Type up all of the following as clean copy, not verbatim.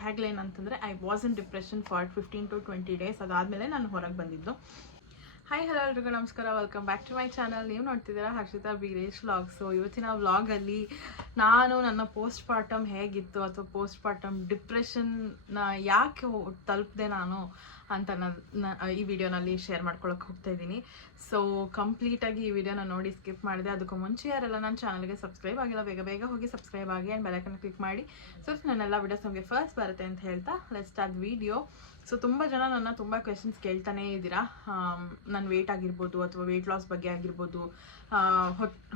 Tagline ಅಂತಂದರೆ I was in depression for 15 to 20 days. ಅದಾದಮೇಲೆ ನಾನು ಹೊರಗೆ ಬಂದಿದ್ದು. ಹಾಯ್ ಹಲೋ ಎಲ್ರಿಗೂ ನಮಸ್ಕಾರ, welcome back to my channel. ನೀವು ನೋಡ್ತಿದ್ದೀರಾ ಹರ್ಷಿತಾ ಬೀರೇಶ್ ವ್ಲಾಗ್. ಸೊ ಇವತ್ತಿನ ವ್ಲಾಗಲ್ಲಿ ನಾನು ನನ್ನ ಪೋಸ್ಟ್ ಪಾರ್ಟಮ್ ಹೇಗಿತ್ತು ಅಥವಾ ಪೋಸ್ಟ್ ಪಾರ್ಟಮ್ ಡಿಪ್ರೆಷನ್ನ ಯಾಕೆ ತಲುಪಿದೆ ನಾನು ಅಂತ ಈ ವಿಡಿಯೋನಲ್ಲಿ ಶೇರ್ ಮಾಡ್ಕೊಳಕ್ಕೆ ಹೋಗ್ತಾ ಇದ್ದೀನಿ. ಸೊ ಕಂಪ್ಲೀಟಾಗಿ ಈ ವಿಡಿಯೋನ ನೋಡಿ ಸ್ಕಿಪ್ ಮಾಡಿದೆ. ಅದಕ್ಕೂ ಮುಂಚೆ ಯಾರೆಲ್ಲ ನನ್ನ ಚಾನಲ್ಗೆ ಸಬ್ಸ್ಕ್ರೈಬ್ ಆಗಿಲ್ಲ ಬೇಗ ಬೇಗ ಹೋಗಿ ಸಬ್ಸ್ಕ್ರೈಬ್ ಆಗಿ ಆ್ಯಂಡ್ ಬೆಲೈಕನ್ ಕ್ಲಿಕ್ ಮಾಡಿ. ಸೊ ನನ್ನೆಲ್ಲ ವಿಡಿಯೋಸ್ ನಮಗೆ ಫಸ್ಟ್ ಬರುತ್ತೆ ಅಂತ ಹೇಳ್ತಾ ಲೆಟ್ಸ್ ಸ್ಟಾರ್ಟ್ ವಿಡಿಯೋ. ಸೊ ತುಂಬ ಜನ ನನ್ನ ತುಂಬ ಕ್ವೆಶನ್ಸ್ ಕೇಳ್ತಾನೇ ಇದ್ದೀರಾ. ನನ್ನ ವೆಯ್ಟ್ ಆಗಿರ್ಬೋದು ಅಥವಾ ವೆಯ್ಟ್ ಲಾಸ್ ಬಗ್ಗೆ ಆಗಿರ್ಬೋದು,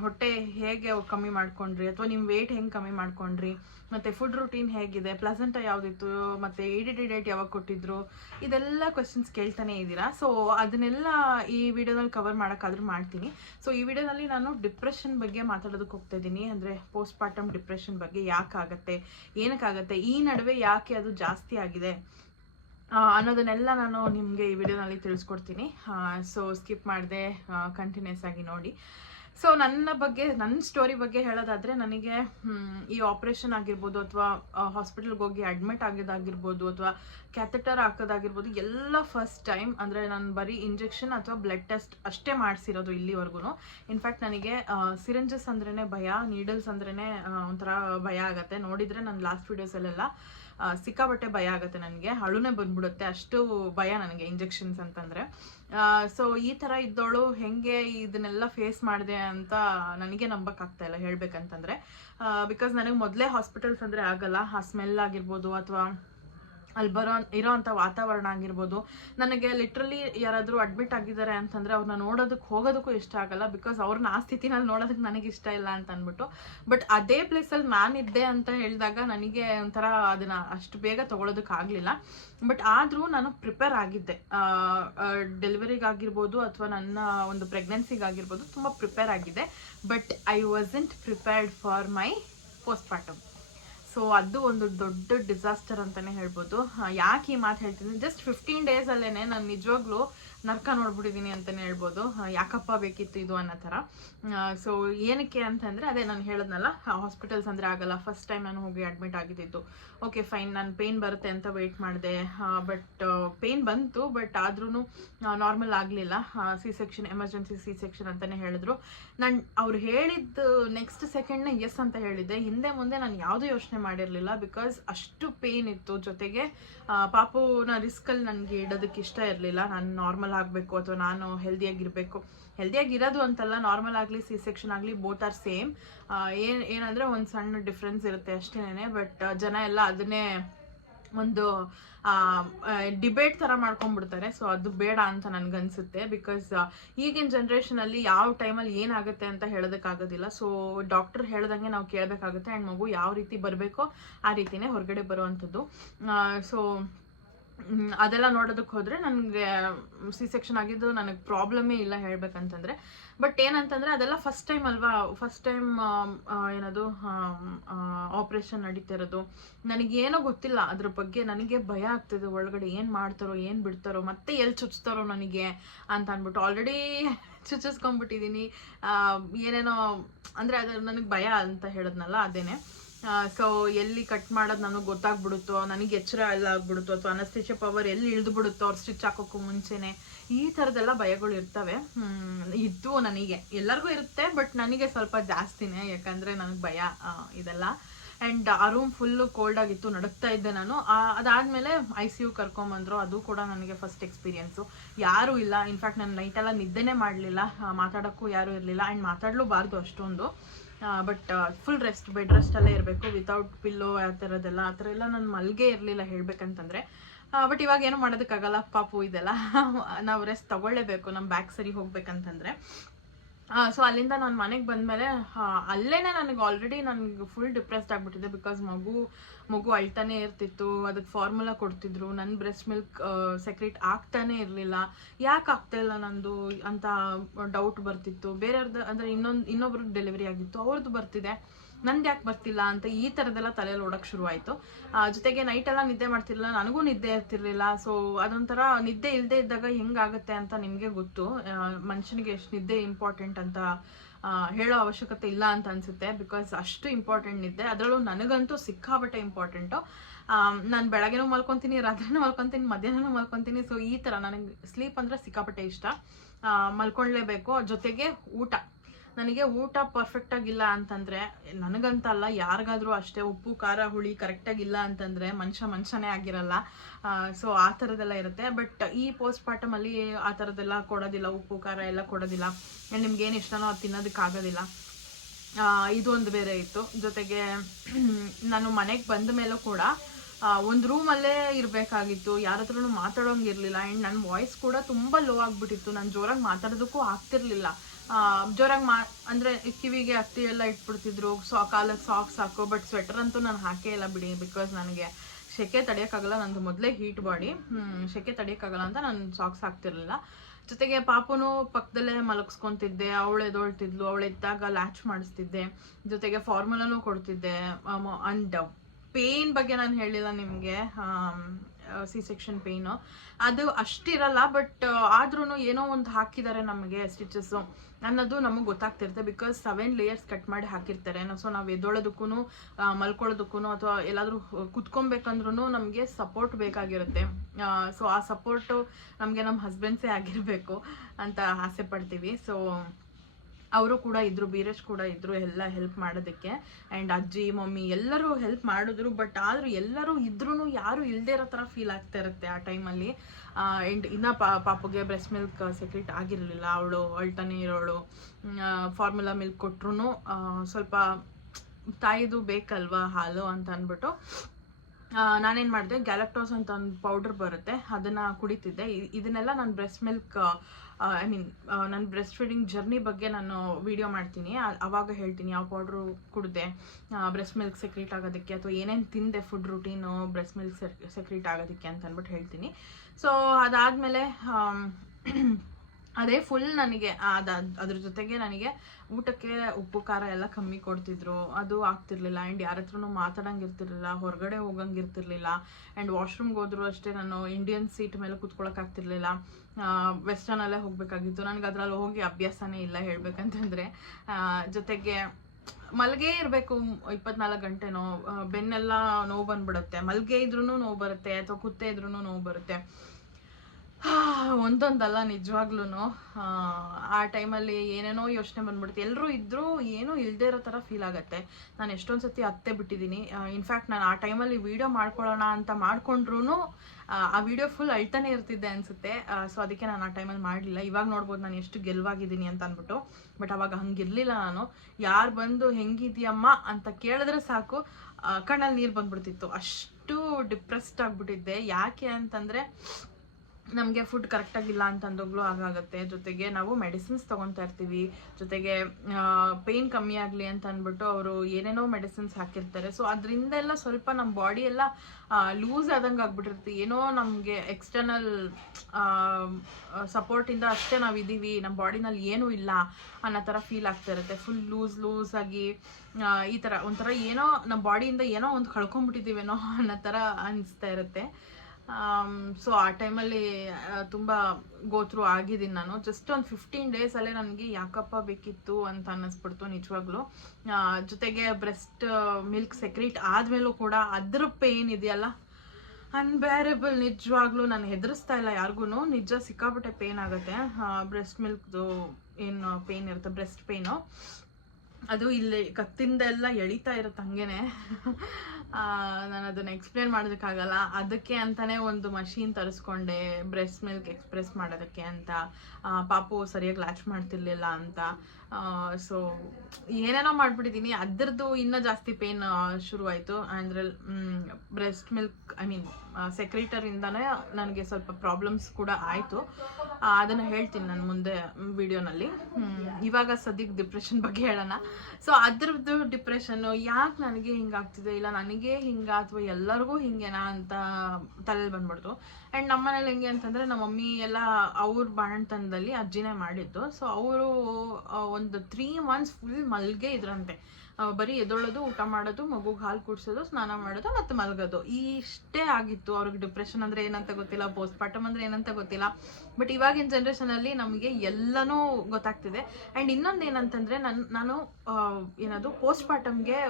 ಹೊಟ್ಟೆ ಹೇಗೆ ಕಮ್ಮಿ ಮಾಡ್ಕೊಂಡ್ರಿ ಅಥವಾ ನಿಮ್ಮ ವೆಯ್ಟ್ ಹೆಂಗೆ ಕಮ್ಮಿ ಮಾಡ್ಕೊಂಡ್ರಿ, ಮತ್ತು ಫುಡ್ ರೂಟೀನ್ ಹೇಗಿದೆ, ಪ್ಲೆಸೆಂಟ ಯಾವುದಿತ್ತು, ಮತ್ತು EDT ಡೇಟ್ ಯಾವಾಗ ಕೊಟ್ಟಿದ್ರು, ಇದೆಲ್ಲ ಕ್ವೆಶನ್ಸ್ ಕೇಳ್ತಾನೆ ಇದ್ದೀರಾ. ಸೊ ಅದನ್ನೆಲ್ಲ ಈ ವಿಡಿಯೋದಲ್ಲಿ ಕವರ್ ಮಾಡೋಕ್ಕಾದ್ರೂ ಮಾಡ್ತೀನಿ. ಸೊ ಈ ವಿಡಿಯೋದಲ್ಲಿ ನಾನು ಡಿಪ್ರೆಷನ್ ಬಗ್ಗೆ ಮಾತಾಡೋದಕ್ಕೆ ಹೋಗ್ತಾ ಇದ್ದೀನಿ. ಅಂದರೆ ಪೋಸ್ಟ್ ಪಾರ್ಟಮ್ ಡಿಪ್ರೆಷನ್ ಬಗ್ಗೆ ಯಾಕಾಗತ್ತೆ, ಏನಕ್ಕಾಗತ್ತೆ, ಈ ನಡುವೆ ಯಾಕೆ ಅದು ಜಾಸ್ತಿ ಆಗಿದೆ ಅನ್ನೋದನ್ನೆಲ್ಲ ನಾನು ನಿಮಗೆ ಈ ವಿಡಿಯೋನಲ್ಲಿ ತಿಳಿಸ್ಕೊಡ್ತೀನಿ. ಸೊ ಸ್ಕಿಪ್ ಮಾಡದೆ ಕಂಟಿನ್ಯೂಸ್ ಆಗಿ ನೋಡಿ. ಸೊ ನನ್ನ ಸ್ಟೋರಿ ಬಗ್ಗೆ ಹೇಳೋದಾದರೆ, ನನಗೆ ಈ ಆಪ್ರೇಷನ್ ಆಗಿರ್ಬೋದು ಅಥವಾ ಹಾಸ್ಪಿಟಲ್ಗೆ ಹೋಗಿ ಅಡ್ಮಿಟ್ ಆಗೋದಾಗಿರ್ಬೋದು ಅಥವಾ ಕ್ಯಾಥೆಟರ್ ಹಾಕೋದಾಗಿರ್ಬೋದು ಎಲ್ಲ ಫಸ್ಟ್ ಟೈಮ್. ಅಂದರೆ ನಾನು ಬರೀ ಇಂಜೆಕ್ಷನ್ ಅಥವಾ ಬ್ಲಡ್ ಟೆಸ್ಟ್ ಅಷ್ಟೇ ಮಾಡಿಸಿರೋದು ಇಲ್ಲಿವರೆಗೂ. ಇನ್ಫ್ಯಾಕ್ಟ್ ನನಗೆ ಸಿರಿಂಜಸ್ ಅಂದ್ರೇ ಭಯ, ನೀಡಲ್ಸ್ ಅಂದ್ರೇ ಒಂಥರ ಭಯ ಆಗುತ್ತೆ. ನೋಡಿದರೆ ನನ್ನ ಲಾಸ್ಟ್ ವೀಡಿಯೋಸಲ್ಲೆಲ್ಲ ಸಿಕ್ಕಾಬಟ್ಟೆ ಭಯ ಆಗುತ್ತೆ, ನನಗೆ ಅಳುನೇ ಬಂದ್ಬಿಡುತ್ತೆ, ಅಷ್ಟು ಭಯ ನನಗೆ ಇಂಜೆಕ್ಷನ್ಸ್ ಅಂತಂದರೆ. ಸೊ ಈ ಥರ ಇದ್ದವಳು ಹೆಂಗೆ ಇದನ್ನೆಲ್ಲ ಫೇಸ್ ಮಾಡಿದೆ ಅಂತ ನನಗೆ ನಂಬಕ್ಕಾಗ್ತಾ ಇಲ್ಲ ಹೇಳ್ಬೇಕಂತಂದರೆ. ಬಿಕಾಸ್ ನನಗೆ ಮೊದಲೇ ಹಾಸ್ಪಿಟಲ್ಸ್ ಅಂದರೆ ಆಗಲ್ಲ. ಆ ಸ್ಮೆಲ್ ಆಗಿರ್ಬೋದು ಅಥವಾ ಅಲ್ಲಿ ಇರೋವಂಥ ವಾತಾವರಣ ಆಗಿರ್ಬೋದು. ನನಗೆ ಲಿಟ್ರಲಿ ಯಾರಾದರೂ ಅಡ್ಮಿಟ್ ಆಗಿದ್ದಾರೆ ಅಂತಂದರೆ ಅವ್ರನ್ನ ನೋಡೋದಕ್ಕೆ ಹೋಗೋದಕ್ಕೂ ಇಷ್ಟ ಆಗಲ್ಲ. ಬಿಕಾಸ್ ಅವ್ರನ್ನ ಆ ಸ್ಥಿತಿನಲ್ಲಿ ನೋಡೋದಕ್ಕೆ ನನಗೆ ಇಷ್ಟ ಇಲ್ಲ ಅಂತ ಅಂದ್ಬಿಟ್ಟು. ಬಟ್ ಅದೇ ಪ್ಲೇಸಲ್ಲಿ ನಾನಿದ್ದೆ ಅಂತ ಹೇಳಿದಾಗ ನನಗೆ ಒಂಥರ ಅದನ್ನು ಅಷ್ಟು ಬೇಗ ತೊಗೊಳೋದಕ್ಕೆ ಆಗಲಿಲ್ಲ. ಬಟ್ ಆದರೂ ನಾನು ಪ್ರಿಪೇರ್ ಆಗಿದ್ದೆ. ಡೆಲಿವರಿಗಾಗಿರ್ಬೋದು ಅಥವಾ ನನ್ನ ಒಂದು ಪ್ರೆಗ್ನೆನ್ಸಿಗಾಗಿರ್ಬೋದು ತುಂಬ ಪ್ರಿಪೇರ್ ಆಗಿದ್ದೆ. But I wasn't prepared for my post partum. So ಅದು ಒಂದು ದೊಡ್ಡ ಡಿಸಾಸ್ಟರ್ ಅಂತಲೇ ಹೇಳ್ಬೋದು. ಯಾಕೆ ಈ ಮಾತು ಹೇಳ್ತೀನಿ, ಜಸ್ಟ್ 15 ಡೇಸಲ್ಲೇ ನಾನು ನಿಜವಾಗ್ಲೂ ನರ್ಕ ನೋಡ್ಬಿಟ್ಟಿದ್ದೀನಿ ಅಂತಲೇ ಹೇಳ್ಬೋದು. ಯಾಕಪ್ಪ ಬೇಕಿತ್ತು ಇದು ಅನ್ನೋ ಥರ. ಸೊ ಏನಕ್ಕೆ ಅಂತಂದರೆ, ಅದೇ ನಾನು ಹೇಳಿದ್ನಲ್ಲ, ಹಾಸ್ಪಿಟಲ್ಸ್ ಅಂದರೆ ಆಗಲ್ಲ. ಫಸ್ಟ್ ಟೈಮ್ ನಾನು ಹೋಗಿ ಅಡ್ಮಿಟ್ ಆಗಿದ್ದು. ಓಕೆ ಫೈನ್, ನಾನು ಪೇಯ್ನ್ ಬರುತ್ತೆ ಅಂತ ವೆಯ್ಟ್ ಮಾಡಿದೆ. ಬಟ್ ಪೇಯ್ನ್ ಬಂತು, ಬಟ್ ಆದ್ರೂ ನಾರ್ಮಲ್ ಆಗಲಿಲ್ಲ. C-section, ಎಮರ್ಜೆನ್ಸಿ C-section ಅಂತಲೇ ಹೇಳಿದ್ರು. ಅವ್ರು ಹೇಳಿದ್ದು ನೆಕ್ಸ್ಟ್ ಸೆಕೆಂಡ್ನೇ ಎಸ್ ಅಂತ ಹೇಳಿದ್ದೆ. ಹಿಂದೆ ಮುಂದೆ ನಾನು ಯಾವುದೂ ಯೋಚನೆ ಮಾಡಿರಲಿಲ್ಲ. ಬಿಕಾಸ್ ಅಷ್ಟು ಪೇಯ್ನ್ ಇತ್ತು. ಜೊತೆಗೆ ಪಾಪುನ ರಿಸ್ಕಲ್ಲಿ ನನಗೆ ಇಡೋದಕ್ಕೆ ಇಷ್ಟ ಇರಲಿಲ್ಲ. ನಾನು ನಾರ್ಮಲ್ ಆಗಬೇಕು ಅಥವಾ ನಾನು ಹೆಲ್ದಿಯಾಗಿರಬೇಕು. ಹೆಲ್ದಿಯಾಗಿರೋದು ಅಂತಲ್ಲ, ನಾರ್ಮಲ್ ಆಗಲಿ C-section ಆಗಲಿ ಬೋತ್ ಆರ್ ಸೇಮ್. ಏನಂದರೆ ಒಂದು ಸಣ್ಣ ಡಿಫ್ರೆನ್ಸ್ ಇರುತ್ತೆ ಅಷ್ಟೇನೆ. ಬಟ್ ಜನ ಎಲ್ಲ ಅದನ್ನೇ ಒಂದು ಡಿಬೇಟ್ ಥರ ಮಾಡ್ಕೊಂಡ್ಬಿಡ್ತಾರೆ. ಸೊ ಅದು ಬೇಡ ಅಂತ ನನಗನ್ಸುತ್ತೆ. ಬಿಕಾಸ್ ಈಗಿನ ಜನ್ರೇಷನಲ್ಲಿ ಯಾವ ಟೈಮಲ್ಲಿ ಏನಾಗುತ್ತೆ ಅಂತ ಹೇಳೋದಕ್ಕಾಗೋದಿಲ್ಲ. ಸೊ ಡಾಕ್ಟರ್ ಹೇಳ್ದಂಗೆ ನಾವು ಕೇಳಬೇಕಾಗುತ್ತೆ. ಆ್ಯಂಡ್ ಮಗು ಯಾವ ರೀತಿ ಬರಬೇಕೋ ಆ ರೀತಿಯೇ ಹೊರಗಡೆ ಬರುವಂಥದ್ದು. ಸೊ ಅದೆಲ್ಲ ನೋಡೋದಕ್ಕೆ ಹೋದರೆ ನನಗೆ C-section ಆಗಿದ್ದು ನನಗೆ ಪ್ರಾಬ್ಲಮೇ ಇಲ್ಲ ಹೇಳ್ಬೇಕಂತಂದರೆ. ಬಟ್ ಏನಂತಂದರೆ ಅದೆಲ್ಲ ಫಸ್ಟ್ ಟೈಮ್ ಅಲ್ವಾ, ಫಸ್ಟ್ ಟೈಮ್ ಏನದು ಆಪ್ರೇಷನ್ ನಡೀತಿರೋದು. ನನಗೇನೋ ಗೊತ್ತಿಲ್ಲ ಅದ್ರ ಬಗ್ಗೆ. ನನಗೆ ಭಯ ಆಗ್ತಿದೆ, ಒಳಗಡೆ ಏನು ಮಾಡ್ತಾರೋ ಏನು ಬಿಡ್ತಾರೋ ಮತ್ತೆ ಎಲ್ಲಿ ಚುಚ್ತಾರೋ ನನಗೆ ಅಂತ ಅಂದ್ಬಿಟ್ಟು. ಆಲ್ರೆಡಿ ಚುಚ್ಚಿಸ್ಕೊಂಡ್ಬಿಟ್ಟಿದ್ದೀನಿ. ಏನೇನೋ ಅಂದರೆ ಅದು ನನಗೆ ಭಯ ಅಂತ ಹೇಳಿದ್ನಲ್ಲ, ಅದೇನೆ. ಸೊ ಎಲ್ಲಿ ಕಟ್ ಮಾಡೋದು ನನಗೆ ಗೊತ್ತಾಗ್ಬಿಡುತ್ತೋ, ನನಗೆ ಎಚ್ಚರ ಎಲ್ಲ ಆಗ್ಬಿಡುತ್ತೋ, ಅಥವಾ ಅನಸ್ತೇಶಿಯಾ ಪವರ್ ಎಲ್ಲಿ ಇಳಿದು ಬಿಡುತ್ತೋ ಅವ್ರು ಸ್ಟಿಚ್ ಹಾಕೋಕ್ಕೂ ಮುಂಚೆನೆ, ಈ ಥರದ್ದೆಲ್ಲ ಭಯಗಳು ಇರ್ತವೆ. ಇದ್ದು ನನಗೆ, ಎಲ್ಲರಿಗೂ ಇರುತ್ತೆ, ಬಟ್ ನನಗೆ ಸ್ವಲ್ಪ ಜಾಸ್ತಿನೇ. ಯಾಕಂದರೆ ನನಗೆ ಭಯ ಇದೆಲ್ಲ. ಆ್ಯಂಡ್ ಆ ರೂಮ್ ಫುಲ್ಲು ಕೋಲ್ಡ್ ಆಗಿತ್ತು, ನಡುಕ್ತಾ ಇದ್ದೆ ನಾನು. ಅದಾದಮೇಲೆ ICU ಕರ್ಕೊಂಬಂದರು. ಅದು ಕೂಡ ನನಗೆ ಫಸ್ಟ್ ಎಕ್ಸ್ಪೀರಿಯೆನ್ಸು. ಯಾರೂ ಇಲ್ಲ. ಇನ್ಫ್ಯಾಕ್ಟ್ ನಾನು ನೈಟೆಲ್ಲ ನಿದ್ದೆನೇ ಮಾಡಲಿಲ್ಲ, ಮಾತಾಡೋಕ್ಕೂ ಯಾರೂ ಇರಲಿಲ್ಲ. ಆ್ಯಂಡ್ ಮಾತಾಡಲೂಬಾರ್ದು ಅಷ್ಟೊಂದು. ಬಟ್ ಫುಲ್ ರೆಸ್ಟ್, ಬೆಡ್ ರೆಸ್ಟಲ್ಲೇ ಇರಬೇಕು, ವಿತೌಟ್ ಪಿಲ್ಲೋ ಆ ಥರ ಎಲ್ಲ ನಾನು ಮಲ್ಗೆ ಇರಲಿಲ್ಲ ಹೇಳ್ಬೇಕಂತಂದರೆ. ಬಟ್ ಇವಾಗ ಏನೂ ಮಾಡೋದಕ್ಕಾಗಲ್ಲ, ಪಾಪು ಇದೆಲ್ಲ ನಾವು ರೆಸ್ಟ್ ತೊಗೊಳ್ಳೇಬೇಕು ನಮ್ಮ ಬ್ಯಾಕ್ ಸರಿ ಹೋಗ್ಬೇಕಂತಂದರೆ. ಸೊ ಅಲ್ಲಿಂದ ನಾನು ಮನೆಗೆ ಬಂದಮೇಲೆ ಅಲ್ಲೇ ನನಗೆ ಆಲ್ರೆಡಿ ನನಗೆ ಫುಲ್ ಡಿಪ್ರೆಸ್ಡ್ ಆಗಿಬಿಟ್ಟಿದೆ. ಬಿಕಾಸ್ ಮಗು ಅಳ್ತಾನೆ ಇರ್ತಿತ್ತು, ಅದಕ್ಕೆ ಫಾರ್ಮುಲಾ ಕೊಡ್ತಿದ್ರು, ನನ್ನ ಬ್ರೆಸ್ಟ್ ಮಿಲ್ಕ್ ಸೆಕ್ರೆಟ್ ಆಗ್ತಾನೆ ಇರಲಿಲ್ಲ. ಯಾಕೆ ಆಗ್ತಾಯಿಲ್ಲ ನಂದು ಅಂತ ಡೌಟ್ ಬರ್ತಿತ್ತು. ಬೇರೆಯವ್ರದ್ದು ಅಂದರೆ ಇನ್ನೊಬ್ರಿಗೆ ಡೆಲಿವರಿ ಆಗಿತ್ತು, ಅವ್ರದ್ದು ಬರ್ತಿದೆ, ನಂದು ಯಾಕೆ ಬರ್ತಿಲ್ಲ ಅಂತ ಈ ಥರದ್ದೆಲ್ಲ ತಲೆಯಲ್ಲಿ ಓಡೋಕ್ಕೆ ಶುರುವಾಯಿತು. ಜೊತೆಗೆ ನೈಟೆಲ್ಲ ನಿದ್ದೆ ಮಾಡ್ತಿರಲಿಲ್ಲ, ನನಗೂ ನಿದ್ದೆ ಇರ್ತಿರ್ಲಿಲ್ಲ. ಸೊ ಅದೊಂಥರ ನಿದ್ದೆ ಇಲ್ಲದೆ ಇದ್ದಾಗ ಹೆಂಗಾಗುತ್ತೆ ಅಂತ ನಿಮಗೆ ಗೊತ್ತು. ಮನುಷ್ಯನಿಗೆ ಎಷ್ಟು ನಿದ್ದೆ ಇಂಪಾರ್ಟೆಂಟ್ ಅಂತ ಹೇಳೋ ಅವಶ್ಯಕತೆ ಇಲ್ಲ ಅಂತ ಅನಿಸುತ್ತೆ. ಬಿಕಾಸ್ ಅಷ್ಟು ಇಂಪಾರ್ಟೆಂಟ್ ನಿದ್ದೆ, ಅದರಲ್ಲೂ ನನಗಂತೂ ಸಿಕ್ಕಾಬಟ್ಟೆ ಇಂಪಾರ್ಟೆಂಟು. ನಾನು ಬೆಳಗ್ಗೆನೂ ಮಲ್ಕೊತೀನಿ, ರಾತ್ರಿನೂ ಮಲ್ಕೊತೀನಿ, ಮಧ್ಯಾಹ್ನನೂ ಮಲ್ಕೊತೀನಿ. ಸೊ ಈ ಥರ ನನಗೆ ಸ್ಲೀಪ್ ಅಂದರೆ ಸಿಕ್ಕಾಪಟ್ಟೆ ಇಷ್ಟ. ಮಲ್ಕೊಳ್ಳೇಬೇಕು. ಜೊತೆಗೆ ಊಟ, ನನಗೆ ಊಟ ಪರ್ಫೆಕ್ಟಾಗಿಲ್ಲ ಅಂತಂದರೆ, ನನಗಂತಲ್ಲ ಯಾರಿಗಾದ್ರೂ ಅಷ್ಟೇ, ಉಪ್ಪು ಖಾರ ಹುಳಿ ಕರೆಕ್ಟಾಗಿಲ್ಲ ಅಂತಂದರೆ ಮನುಷ್ಯನೇ ಆಗಿರಲ್ಲ. ಸೊ ಆ ಥರದ್ದೆಲ್ಲ ಇರುತ್ತೆ. ಬಟ್ ಈ ಪೋಸ್ಟ್ ಪಾರ್ಟಮಲ್ಲಿ ಆ ಥರದ್ದೆಲ್ಲ ಕೊಡೋದಿಲ್ಲ, ಉಪ್ಪು ಖಾರ ಎಲ್ಲ ಕೊಡೋದಿಲ್ಲ. ನಿಮ್ಗೇನು ಇಷ್ಟನೋ ಅದು ತಿನ್ನೋದಕ್ಕಾಗೋದಿಲ್ಲ. ಇದೊಂದು ಬೇರೆ ಇತ್ತು. ಜೊತೆಗೆ ನಾನು ಮನೆಗೆ ಬಂದ ಮೇಲೂ ಕೂಡ ಒಂದು ರೂಮಲ್ಲೇ ಇರಬೇಕಾಗಿತ್ತು, ಯಾರ ಹತ್ರನೂ ಮಾತಾಡೋಂಗಿರಲಿಲ್ಲ. ಆ್ಯಂಡ್ ನನ್ನ ವಾಯ್ಸ್ ಕೂಡ ತುಂಬ ಲೋ ಆಗಿಬಿಟ್ಟಿತ್ತು. ನಾನು ಜೋರಾಗಿ ಮಾತಾಡೋದಕ್ಕೂ ಆಗ್ತಿರ್ಲಿಲ್ಲ. ಜೋರಾಗಿ ಅಂದರೆ ಕಿವಿಗೆ ಹತ್ತಿ ಎಲ್ಲ ಇಟ್ಬಿಡ್ತಿದ್ರು, ಕಾಲಕ್ಕೆ ಸಾಕ್ಸ್ ಹಾಕು. ಬಟ್ ಸ್ವೆಟರ್ ಅಂತೂ ನಾನು ಹಾಕೇ ಇಲ್ಲ ಬಿಡಿ, ಬಿಕಾಸ್ ನನಗೆ ಸೆಕೆ ತಡೆಯೋಕ್ಕಾಗಲ್ಲ. ನಂದು ಮೊದಲೇ ಹೀಟ್ ಬಾಡಿ, ಸೆಕೆ ತಡೆಯೋಕ್ಕಾಗಲ್ಲ ಅಂತ ನಾನು ಸಾಕ್ಸ್ ಹಾಕ್ತಿರ್ಲಿಲ್ಲ. ಜೊತೆಗೆ ಪಾಪುನು ಪಕ್ಕದಲ್ಲೇ ಮಲಗಿಸ್ಕೊತಿದ್ದೆ, ಅವಳು ಎದೊಳ್ತಿದ್ಲು, ಅವಳು ಎದ್ದಾಗ ಲ್ಯಾಚ್ ಮಾಡಿಸ್ತಿದ್ದೆ. ಜೊತೆಗೆ ಫಾರ್ಮುಲಾನು ಕೊಡ್ತಿದ್ದೆ. ಅಂಡ್ ಪೇನ್ ಬಗ್ಗೆ ನಾನು ಹೇಳಿಲ್ಲ ನಿಮಗೆ, ಸಿ ಸೆಕ್ಷನ್ ಪೇಯ್ನು ಅದು ಅಷ್ಟಿರಲ್ಲ. ಬಟ್ ಆದ್ರೂ ಏನೋ ಒಂದು ಹಾಕಿದ್ದಾರೆ ನಮಗೆ ಸ್ಟಿಚಸ್ಸು ಅನ್ನೋದು ನಮಗೆ ಗೊತ್ತಾಗ್ತಿರುತ್ತೆ. ಬಿಕಾಸ್ 7 ಲೇಯರ್ಸ್ ಕಟ್ ಮಾಡಿ ಹಾಕಿರ್ತಾರೆ. ಸೊ ನಾವು ಎದ್ದೊಳೋದಕ್ಕೂ ಮಲ್ಕೊಳ್ಳೋದಕ್ಕೂ ಅಥವಾ ಎಲ್ಲಾದರೂ ಕುತ್ಕೊಬೇಕಂದ್ರೂ ನಮಗೆ ಸಪೋರ್ಟ್ ಬೇಕಾಗಿರುತ್ತೆ. ಸೊ ಆ ಸಪೋರ್ಟು ನಮಗೆ ನಮ್ಮ ಹಸ್ಬೆಂಡ್ಸೇ ಆಗಿರಬೇಕು ಅಂತ ಆಸೆ ಪಡ್ತೀವಿ. ಸೊ ಅವರು ಕೂಡ ಇದ್ರು, ಬೀರೇಶ್ ಕೂಡ ಇದ್ರು ಎಲ್ಲ ಹೆಲ್ಪ್ ಮಾಡೋದಕ್ಕೆ. ಆ್ಯಂಡ್ ಅಜ್ಜಿ ಮಮ್ಮಿ ಎಲ್ಲರೂ ಹೆಲ್ಪ್ ಮಾಡಿದ್ರು. ಬಟ್ ಆದರೂ ಎಲ್ಲರೂ ಇದ್ರೂ ಯಾರು ಇಲ್ಲದೇ ಇರೋ ಥರ ಫೀಲ್ ಆಗ್ತಾ ಇರುತ್ತೆ ಆ ಟೈಮಲ್ಲಿ. ಆ್ಯಂಡ್ ಇನ್ನು ಪಾಪುಗೆ ಬ್ರೆಸ್ಟ್ ಮಿಲ್ಕ್ ಸೆಕ್ರೆಟ್ ಆಗಿರಲಿಲ್ಲ, ಅವಳು ಅಳ್ತಾನೆ ಇರೋಳು. ಫಾರ್ಮುಲಾ ಮಿಲ್ಕ್ ಕೊಟ್ರು ಸ್ವಲ್ಪ ತಾಯಿದು ಬೇಕಲ್ವಾ ಹಾಲು ಅಂತ ಅಂದ್ಬಿಟ್ಟು ನಾನೇನು ಮಾಡಿದೆ, ಗ್ಯಾಲಕ್ಟೋಸ್ ಅಂತ ಒಂದು ಪೌಡರ್ ಬರುತ್ತೆ, ಅದನ್ನು ಕುಡಿತಿದ್ದೆ. ಇದನ್ನೆಲ್ಲ ನಾನು ಬ್ರೆಸ್ಟ್ ಮಿಲ್ಕ್ ನನ್ನ ಬ್ರೆಸ್ಟ್ ಫೀಡಿಂಗ್ ಜರ್ನಿ ಬಗ್ಗೆ ನಾನು ವಿಡಿಯೋ ಮಾಡ್ತೀನಿ, ಆವಾಗ ಹೇಳ್ತೀನಿ ಯಾವ ಪೌಡ್ರು ಕುಡಿದೆ ಬ್ರೆಸ್ಟ್ ಮಿಲ್ಕ್ ಸೆಕ್ರೀಟ್ ಆಗೋದಕ್ಕೆ, ಅಥವಾ ಏನೇನು ತಿಂದೆ food routine breast milk secrete ಆಗೋದಕ್ಕೆ ಅಂತ ಅಂದ್ಬಿಟ್ಟು ಹೇಳ್ತೀನಿ. ಸೊ ಅದಾದಮೇಲೆ ಅದೇ ಫುಲ್ ನನಗೆ ಅದ್ರ ಜೊತೆಗೆ ನನಗೆ ಊಟಕ್ಕೆ ಉಪ್ಪು ಖಾರ ಎಲ್ಲ ಕಮ್ಮಿ ಕೊಡ್ತಿದ್ರು, ಅದು ಆಗ್ತಿರ್ಲಿಲ್ಲ. ಆ್ಯಂಡ್ ಯಾರ ಹತ್ರನೂ ಮಾತಾಡಂಗಿರ್ತಿರ್ಲಿಲ್ಲ, ಹೊರಗಡೆ ಹೋಗಂಗಿರ್ತಿರ್ಲಿಲ್ಲ. ಆ್ಯಂಡ್ ವಾಶ್ರೂಮ್ಗೆ ಹೋದ್ರು ಅಷ್ಟೇ ನಾನು ಇಂಡಿಯನ್ ಸೀಟ್ ಮೇಲೆ ಕೂತ್ಕೊಳ್ಳೋಕ್ಕಾಗ್ತಿರ್ಲಿಲ್ಲ, ವೆಸ್ಟರ್ನಲ್ಲೇ ಹೋಗಬೇಕಾಗಿತ್ತು. ನನಗೆ ಅದರಲ್ಲಿ ಹೋಗಿ ಅಭ್ಯಾಸನೇ ಇಲ್ಲ ಹೇಳ್ಬೇಕಂತಂದರೆ. ಜೊತೆಗೆ ಮಲ್ಗೆ ಇರಬೇಕು 24 ಗಂಟೆನೋ, ಬೆನ್ನೆಲ್ಲ ನೋವು ಬಂದ್ಬಿಡುತ್ತೆ. ಮಲ್ಗೆ ಇದ್ರೂ ನೋವು ಬರುತ್ತೆ, ಅಥವಾ ಕುತ್ತೆ ಇದ್ರೂ ನೋವು ಬರುತ್ತೆ. ಒಂದೊಂದಲ್ಲ ನಿಜವಾಗ್ಲೂ. ಆ ಟೈಮಲ್ಲಿ ಏನೇನೋ ಯೋಚನೆ ಬಂದ್ಬಿಡುತ್ತೆ. ಎಲ್ಲರೂ ಇದ್ದರೂ ಏನೂ ಇಲ್ಲದೆ ಇರೋ ಥರ ಫೀಲ್ ಆಗುತ್ತೆ. ನಾನು ಎಷ್ಟೊಂದು ಸತಿ ಅತ್ತೆ ಬಿಟ್ಟಿದ್ದೀನಿ. ಇನ್ಫ್ಯಾಕ್ಟ್ ನಾನು ಆ ಟೈಮಲ್ಲಿ ವೀಡಿಯೋ ಮಾಡ್ಕೊಳ್ಳೋಣ ಅಂತ ಮಾಡ್ಕೊಂಡ್ರೂ ಆ ವಿಡಿಯೋ ಫುಲ್ ಅಳ್ತಾನೆ ಇರ್ತಿದ್ದೆ ಅನಿಸುತ್ತೆ. ಸೊ ಅದಕ್ಕೆ ನಾನು ಆ ಟೈಮಲ್ಲಿ ಮಾಡಲಿಲ್ಲ. ಇವಾಗ ನೋಡ್ಬೋದು ನಾನು ಎಷ್ಟು ಗೆಲುವಾಗಿದ್ದೀನಿ ಅಂತ ಅಂದ್ಬಿಟ್ಟು. ಬಟ್ ಅವಾಗ ಹಂಗಿರಲಿಲ್ಲ. ನಾನು ಯಾರು ಬಂದು ಹೆಂಗಿದ್ಯಮ್ಮ ಅಂತ ಕೇಳಿದ್ರೆ ಸಾಕು ಕಣ್ಣಲ್ಲಿ ನೀರು ಬಂದ್ಬಿಡ್ತಿತ್ತು, ಅಷ್ಟು ಡಿಪ್ರೆಸ್ಡ್ ಆಗಿಬಿಟ್ಟಿದ್ದೆ. ಯಾಕೆ ಅಂತಂದರೆ ನಮಗೆ ಫುಡ್ ಕರೆಕ್ಟಾಗಿಲ್ಲ ಅಂತಂದಾಗಲೂ ಆಗುತ್ತೆ. ಜೊತೆಗೆ ನಾವು ಮೆಡಿಸಿನ್ಸ್ ತೊಗೊತಾ ಇರ್ತೀವಿ. ಜೊತೆಗೆ ಪೇಯ್ನ್ ಕಮ್ಮಿ ಆಗಲಿ ಅಂತ ಅಂದ್ಬಿಟ್ಟು ಅವರು ಏನೇನೋ ಮೆಡಿಸಿನ್ಸ್ ಹಾಕಿರ್ತಾರೆ. ಸೊ ಅದರಿಂದೆಲ್ಲ ಸ್ವಲ್ಪ ನಮ್ಮ ಬಾಡಿ ಎಲ್ಲ ಲೂಸ್ ಆದಂಗೆ ಆಗ್ಬಿಟ್ಟಿರುತ್ತೆ. ಏನೋ ನಮಗೆ ಎಕ್ಸ್ಟರ್ನಲ್ ಸಪೋರ್ಟಿಂದ ಅಷ್ಟೇ ನಾವಿದ್ದೀವಿ, ನಮ್ಮ ಬಾಡಿನಲ್ಲಿ ಏನೂ ಇಲ್ಲ ಅನ್ನೋ ಥರ ಫೀಲ್ ಆಗ್ತಾ ಇರುತ್ತೆ. ಫುಲ್ ಲೂಸ್ ಆಗಿ ಈ ಥರ ಒಂಥರ ಏನೋ ನಮ್ಮ ಬಾಡಿಯಿಂದ ಏನೋ ಒಂದು ಕಳ್ಕೊಂಬಿಟ್ಟಿದ್ದೀವೇನೋ ಅನ್ನೋ ಥರ ಅನಿಸ್ತಾ ಇರುತ್ತೆ. ಸೊ ಆ ಟೈಮಲ್ಲಿ ತುಂಬ ಗೋತ್ರು ಆಗಿದ್ದೀನಿ ನಾನು. ಜಸ್ಟ್ ಒಂದು 15 ಡೇಸಲ್ಲೇ ನನಗೆ ಯಾಕಪ್ಪ ಬೇಕಿತ್ತು ಅಂತ ಅನ್ನಿಸ್ಬಿಡ್ತು ನಿಜವಾಗ್ಲೂ. ಜೊತೆಗೆ ಬ್ರೆಸ್ಟ್ ಮಿಲ್ಕ್ ಸೆಕ್ರೀಟ್ ಆದಮೇಲೂ ಕೂಡ ಅದ್ರ ಪೇಯ್ನ್ ಇದೆಯಲ್ಲ, ಅನ್ಬೇರೇಬಲ್. ನಿಜವಾಗ್ಲೂ ನಾನು ಹೆದರಿಸ್ತಾ ಇಲ್ಲ ಯಾರಿಗೂ, ನಿಜ ಸಿಕ್ಕಾಪಟ್ಟೆ ಪೇಯ್ನ್ ಆಗುತ್ತೆ. ಬ್ರೆಸ್ಟ್ ಮಿಲ್ಕ್ದು ಏನು ಪೇಯ್ನ್ ಇರುತ್ತೆ, ಬ್ರೆಸ್ಟ್ ಪೇಯ್ನು, ಅದು ಇಲ್ಲಿ ಕತ್ತಿಂದೆಲ್ಲ ಎಳಿತಾ ಇರುತ್ತೆ ಹಂಗೇನೆ. ನಾನು ಅದನ್ನು ಎಕ್ಸ್ಪ್ಲೇನ್ ಮಾಡೋದಕ್ಕಾಗಲ್ಲ. ಅದಕ್ಕೆ ಅಂತಲೇ ಒಂದು ಮಷೀನ್ ತರಿಸ್ಕೊಂಡೆ ಬ್ರೆಸ್ಟ್ ಮಿಲ್ಕ್ ಎಕ್ಸ್ಪ್ರೆಸ್ ಮಾಡೋದಕ್ಕೆ ಅಂತ. ಪಾಪು ಸರಿಯಾಗಿ ಲ್ಯಾಚ್ ಮಾಡ್ತಿರ್ಲಿಲ್ಲ ಅಂತ. ಸೊ ಏನೇನೋ ಮಾಡಿಬಿಟ್ಟಿದ್ದೀನಿ. ಅದರದ್ದು ಇನ್ನೂ ಜಾಸ್ತಿ ಪೇನ್ ಶುರುವಾಯಿತು. ಅಂದರೆ ಬ್ರೆಸ್ಟ್ ಮಿಲ್ಕ್ ಸೆಕ್ರೇಟರಿಂದನೇ ನನಗೆ ಸ್ವಲ್ಪ ಪ್ರಾಬ್ಲಮ್ಸ್ ಕೂಡ ಆಯಿತು. ಅದನ್ನು ಹೇಳ್ತೀನಿ ನಾನು ಮುಂದೆ ವಿಡಿಯೋನಲ್ಲಿ. ಇವಾಗ ಸದ್ಯಕ್ಕೆ ಡಿಪ್ರೆಷನ್ ಬಗ್ಗೆ ಹೇಳೋಣ. ಸೊ ಅದ್ರದ್ದು ಡಿಪ್ರೆಷನ್ನು ಯಾಕೆ ನನಗೆ ಹಿಂಗಾಗ್ತಿದೆ, ಇಲ್ಲ ನನಗೆ ಹಿಂಗೆ ಅಥವಾ ಎಲ್ಲರಿಗೂ ಹಿಂಗೇನಾ ಅಂತ ತಲೆಯಲ್ಲಿ ಬಂದ್ಬಿಡ್ತು. ಆ್ಯಂಡ್ ನಮ್ಮ ಮನೇಲಿ ಹೆಂಗೆ ಅಂತಂದರೆ ನಮ್ಮ ಮಮ್ಮಿ ಎಲ್ಲ ಅವ್ರ ಬಾಣಂತನದಲ್ಲಿ ಅಜ್ಜಿನೇ ಮಾಡಿದ್ದು. ಸೊ ಅವರು ಒಂದು 3 months ಫುಲ್ ಮಲ್ಗೆ ಇದ್ರಂತೆ. ಬರೀ ಎದೊಳೋದು, ಊಟ ಮಾಡೋದು, ಮಗುಗೆ ಹಾಲು ಕುಡಿಸೋದು, ಸ್ನಾನ ಮಾಡೋದು, ಮತ್ತು ಮಲ್ಗೋದು, ಇಷ್ಟೇ ಆಗಿತ್ತು. ಅವ್ರಿಗೆ ಡಿಪ್ರೆಷನ್ ಅಂದರೆ ಏನಂತ ಗೊತ್ತಿಲ್ಲ, ಪೋಸ್ಟ್ ಪಾರ್ಟಮ್ ಅಂದರೆ ಏನಂತ ಗೊತ್ತಿಲ್ಲ. ಬಟ್ ಇವಾಗಿನ ಜನ್ರೇಷನಲ್ಲಿ ನಮಗೆ ಎಲ್ಲನೂ ಗೊತ್ತಾಗ್ತಿದೆ. ಆ್ಯಂಡ್ ಇನ್ನೊಂದು ಏನಂತಂದರೆ ನಾನು ಏನದು ಪೋಸ್ಟ್ ಪಾರ್ಟಮ್ಗೆ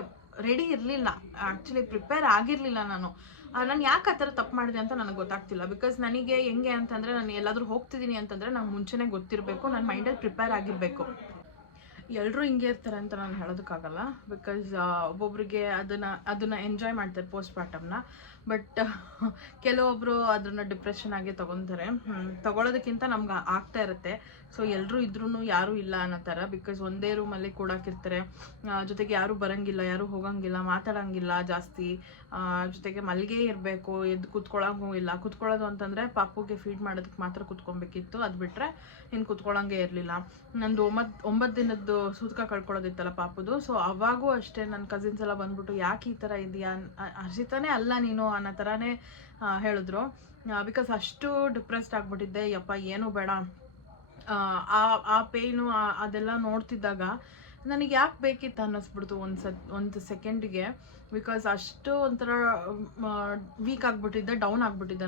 ರೆಡಿ ಇರಲಿಲ್ಲ, ಆ್ಯಕ್ಚುಲಿ ಪ್ರಿಪೇರ್ ಆಗಿರಲಿಲ್ಲ ನಾನು. ನಾನು ಯಾಕೆ ಆ ಥರ ತಪ್ಪು ಮಾಡಿದೆ ಅಂತ ನನಗೆ ಗೊತ್ತಾಗ್ತಿಲ್ಲ. ಬಿಕಾಸ್ ನನಗೆ ಹೆಂಗೆ ಅಂತಂದರೆ, ನಾನು ಎಲ್ಲಾದರೂ ಹೋಗ್ತಿದ್ದೀನಿ ಅಂತಂದರೆ ನಂಗೆ ಮುಂಚೆನೇ ಗೊತ್ತಿರಬೇಕು, ನನ್ನ ಮೈಂಡಲ್ಲಿ ಪ್ರಿಪೇರ್ ಆಗಿರಬೇಕು. ಎಲ್ಲರೂ ಹಿಂಗೆ ಇರ್ತಾರೆ ಅಂತ ನಾನು ಹೇಳೋದಕ್ಕಾಗಲ್ಲ. ಬಿಕಾಸ್ ಒಬ್ಬೊಬ್ರಿಗೆ ಅದನ್ನು ಎಂಜಾಯ್ ಮಾಡ್ತಾರೆ ಪೋಸ್ಟ್ ಪಾರ್ಟಮ್ನ. ಬಟ್ ಕೆಲವೊಬ್ಬರು ಅದನ್ನು ಡಿಪ್ರೆಷನ್ ಆಗಿ ತೊಗೊತಾರೆ. ತೊಗೊಳೋದಕ್ಕಿಂತ ನಮ್ಗೆ ಆಗ್ತಾ ಇರುತ್ತೆ. ಸೊ ಎಲ್ಲರೂ ಇದ್ರೂ ಯಾರೂ ಇಲ್ಲ ಅನ್ನೋ ಥರ. ಬಿಕಾಸ್ ಒಂದೇ ರೂಮಲ್ಲಿ ಕೂಡಾಕಿರ್ತಾರೆ, ಜೊತೆಗೆ ಯಾರೂ ಬರೋಂಗಿಲ್ಲ, ಯಾರೂ ಹೋಗೋಂಗಿಲ್ಲ, ಮಾತಾಡೋಂಗಿಲ್ಲ ಜಾಸ್ತಿ. ಜೊತೆಗೆ ಮಲ್ಗೆ ಇರಬೇಕು, ಎದ್ದು ಕೂತ್ಕೊಳ್ಳೋಂಗೂ ಇಲ್ಲ. ಕೂತ್ಕೊಳ್ಳೋದು ಅಂತಂದರೆ ಪಾಪುಗೆ ಫೀಡ್ ಮಾಡೋದಕ್ಕೆ ಮಾತ್ರ ಕೂತ್ಕೊಬೇಕಿತ್ತು, ಅದು ಬಿಟ್ಟರೆ ಇನ್ನು ಕೂತ್ಕೊಳ್ಳೋಂಗೆ ಇರಲಿಲ್ಲ. ನಂದು 9 ದಿನದ್ದು ಸೂತಕ ಕಳ್ಕೊಳ್ಳೋದಿತ್ತಲ್ಲ ಪಾಪುದು. ಸೊ ಅವಾಗೂ ಅಷ್ಟೇ ನನ್ನ ಕಸಿನ್ಸ್ ಎಲ್ಲ ಬಂದ್ಬಿಟ್ಟು ಯಾಕೆ ಈ ಥರ ಇದೆಯಾ, ಹರ್ಷಿತಾನೇ ಅಲ್ಲ ನೀನು ಅನ್ನೋ ಥರನೇ ಹೇಳಿದ್ರು. ಬಿಕಾಸ್ ಅಷ್ಟು ಡಿಪ್ರೆಸ್ಡ್ ಆಗಿಬಿಟ್ಟಿದ್ದೆ. ಯಪ್ಪ ಏನೂ ಬೇಡ, ಆ ಪೇಯ್ನು ಅದೆಲ್ಲ ನೋಡ್ತಿದ್ದಾಗ ನನಗೆ ಯಾಕೆ ಬೇಕಿತ್ತು ಅನ್ನಿಸ್ಬಿಡ್ತು ಒಂದು ಸೆಕೆಂಡಿಗೆ. ಬಿಕಾಸ್ ಅಷ್ಟು ಒಂಥರ ವೀಕ್ ಆಗಿಬಿಟ್ಟಿದ್ದೆ, ಡೌನ್ ಆಗಿಬಿಟ್ಟಿದ್ದೆ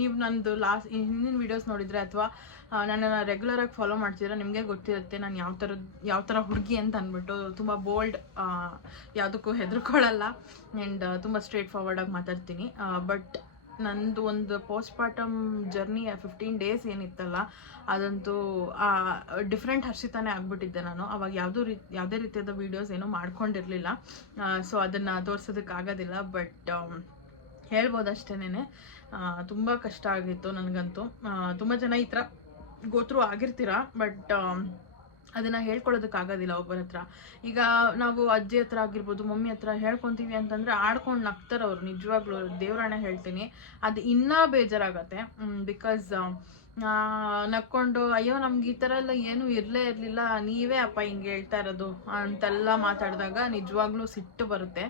ನೀವು ನಂದು ಹಿಂದಿನ ವೀಡಿಯೋಸ್ ನೋಡಿದರೆ ಅಥವಾ ನನ್ನನ್ನು ರೆಗ್ಯುಲರಾಗಿ ಫಾಲೋ ಮಾಡ್ತಿದ್ರೆ ನಿಮಗೆ ಗೊತ್ತಿರುತ್ತೆ ನಾನು ಯಾವ ಥರ ಹುಡುಗಿ ಅಂತ ಅಂದ್ಬಿಟ್ಟು. ತುಂಬ ಬೋಲ್ಡ್, ಯಾವುದಕ್ಕೂ ಹೆದರ್ಕೊಳ್ಳಲ್ಲ, ಆ್ಯಂಡ್ ತುಂಬ ಸ್ಟ್ರೇಟ್ ಫಾರ್ವರ್ಡಾಗಿ ಮಾತಾಡ್ತೀನಿ. ಬಟ್ ನಂದು ಒಂದು ಪೋಸ್ಟ್ ಪಾರ್ಟಮ್ ಜರ್ನಿ 15 days ಏನಿತ್ತಲ್ಲ, ಅದಂತೂ ಡಿಫ್ರೆಂಟ್ ಹರ್ಷಿತಾನೇ ಆಗ್ಬಿಟ್ಟಿದ್ದೆ ನಾನು. ಅವಾಗ ಯಾವುದೇ ರೀತಿಯಾದ ವೀಡಿಯೋಸ್ ಏನೂ ಮಾಡ್ಕೊಂಡಿರಲಿಲ್ಲ. ಸೊ ಅದನ್ನು ತೋರಿಸೋದಕ್ಕಾಗೋದಿಲ್ಲ. ಬಟ್ ಹೇಳ್ಬೋದಷ್ಟೇನೆ. ತುಂಬ ಕಷ್ಟ ಆಗಿತ್ತು ನನಗಂತೂ. ತುಂಬ ಜನ ಈ ಥರ ಗೋತ್ರು ಆಗಿರ್ತೀರ, ಬಟ್ ಅದನ್ನು ಹೇಳ್ಕೊಳ್ಳೋದಕ್ಕಾಗೋದಿಲ್ಲ ಒಬ್ಬರ ಹತ್ರ. ಈಗ ನಾವು ಅಜ್ಜಿ ಹತ್ರ ಆಗಿರ್ಬೋದು, ಮಮ್ಮಿ ಹತ್ರ ಹೇಳ್ಕೊತೀವಿ ಅಂತಂದರೆ ಆಡ್ಕೊಂಡು ನಗ್ತಾರೆ ಅವ್ರು. ನಿಜವಾಗ್ಲೂ ದೇವರಾಣೆ ಹೇಳ್ತೀನಿ, ಅದು ಇನ್ನೂ ಬೇಜಾರಾಗತ್ತೆ. ಬಿಕಾಸ್ ನಕ್ಕೊಂಡು ಅಯ್ಯೋ ನಮ್ಗೆ ಈ ಥರ ಎಲ್ಲ ಏನೂ ಇರಲಿಲ್ಲ, ನೀವೇ ಅಪ್ಪ ಹಿಂಗೆ ಹೇಳ್ತಾ ಇರೋದು ಅಂತೆಲ್ಲ ಮಾತಾಡಿದಾಗ ನಿಜವಾಗ್ಲೂ ಸಿಟ್ಟು ಬರುತ್ತೆ.